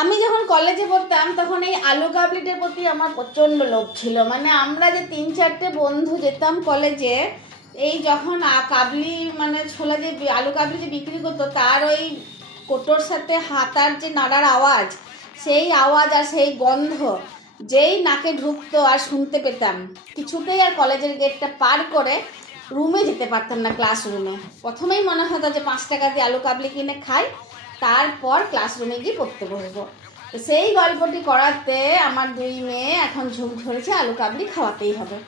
আমি যখন কলেজে পড়তাম, তখন এই আলু কাবলিটার প্রতি আমার প্রচণ্ড লোভ ছিল। মানে আমরা যে তিন চারটে বন্ধু যেতাম কলেজে এই যখন কাবলি মানে ছোলা যে আলু কাবলি যে বিক্রি করতো, তার ওই কোটোর সাথে হাতার যে নাড়ার আওয়াজ, সেই আওয়াজ আর সেই গন্ধ, যেই নাকে ঢুকতো আর শুনতে পেতাম। কিছুতেই আর কলেজের গেটটা পার করে রুমে যেতে পারতাম না ক্লাসরুমে প্রথমেই মনে হতো যে পাঁচ টাকা দিয়ে আলু কাবলি কিনে খাই তারপর ক্লাসরুমে গিয়ে পড়তে বসবো। তো সেই গল্পটি করাতে আমার দুই মেয়ে এখন ঝুম ধরেছে আলু কাবলি খাওয়াতেই হবে।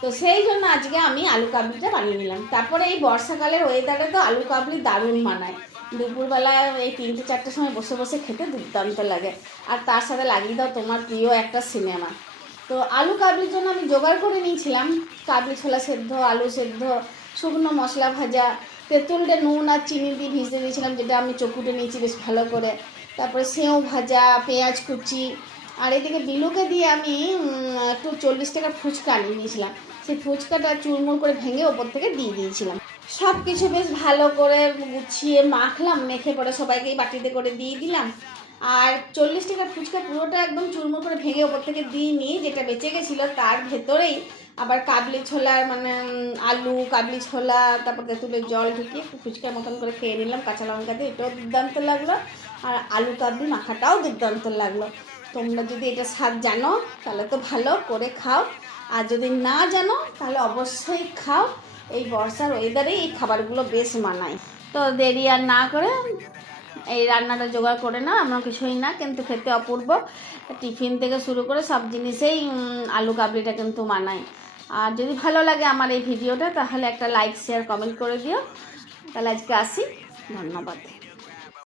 তো সেই জন্য আজকে আমি আলু কাবলিটা বানিয়ে নিলাম। তারপরে এই বর্ষাকালের ওয়েদারে তো আলু কাবলি দারুণ মানায়। দুপুরবেলা এই তিনটে চারটের সময় বসে বসে খেতে দুর্দান্ত লাগে। আর তার সাথে লাগিয়ে দাও তোমার প্রিয় একটা সিনেমা তো আলু কাবলির জন্য আমি জোগাড় করে নিয়েছিলাম। কাবলি ছোলা সেদ্ধ, আলু সেদ্ধ, শুকনো মশলা ভাজা তেঁতুলটা নুন আর চিনি দিয়ে ভিজে দিয়েছিলাম, যেটা আমি চকুটে নিয়েছি বেশ ভালো করে। তারপরে সেও ভাজা, পেঁয়াজ কুচি। আর এদিকে বিলুকে দিয়ে আমি একটু চল্লিশ টাকার ফুচকা আনিয়ে নিয়েছিলাম। সেই ফুচকাটা চুরমুর করে ভেঙে ওপর থেকে দিয়ে দিয়েছিলাম। সব কিছু বেশ ভালো করে গুছিয়ে মাখলাম, মেখে পরে সবাইকেই বাটিতে করে দিয়ে দিলাম। আর চল্লিশ টাকার ফুচকা পুরোটা একদম চুরমুর করে ভেঙে ওপর থেকে দিইনি যেটা বেঁচে গেছিল তার ভেতরেই আবার কাবলি ছোলার মানে আলু, কাবলি ছোলা, তারপর তেঁতুলের জল ঢুকিয়ে একটু ফুচকার মতন করে খেয়ে নিলাম, কাঁচা লঙ্কা দিয়ে এটাও দুর্দান্ত লাগল। আর আলু কাবলি মাখাটাও দুর্দান্ত লাগল। তোমরা যদি এটা স্বাদ জানো, তাহলে তো ভালো, করে খাও। আর যদি না জানো, তাহলে অবশ্যই খাও। এই বর্ষার ওয়েদারেই এই খাবারগুলো বেশ মানায়। তো দেরি আর না করে এই রান্নাটা জোগাড় করে না আমরা কিছুই না, কিন্তু খেতে অপূর্ব। টিফিন থেকে শুরু করে সব জিনিসেই আলু কাবলিটা কিন্তু মানায়। আর যদি ভালো লাগে আমার এই ভিডিওটা, তাহলে একটা লাইক শেয়ার কমেন্ট করে দিও। তাহলে আজকে আসি। ধন্যবাদ।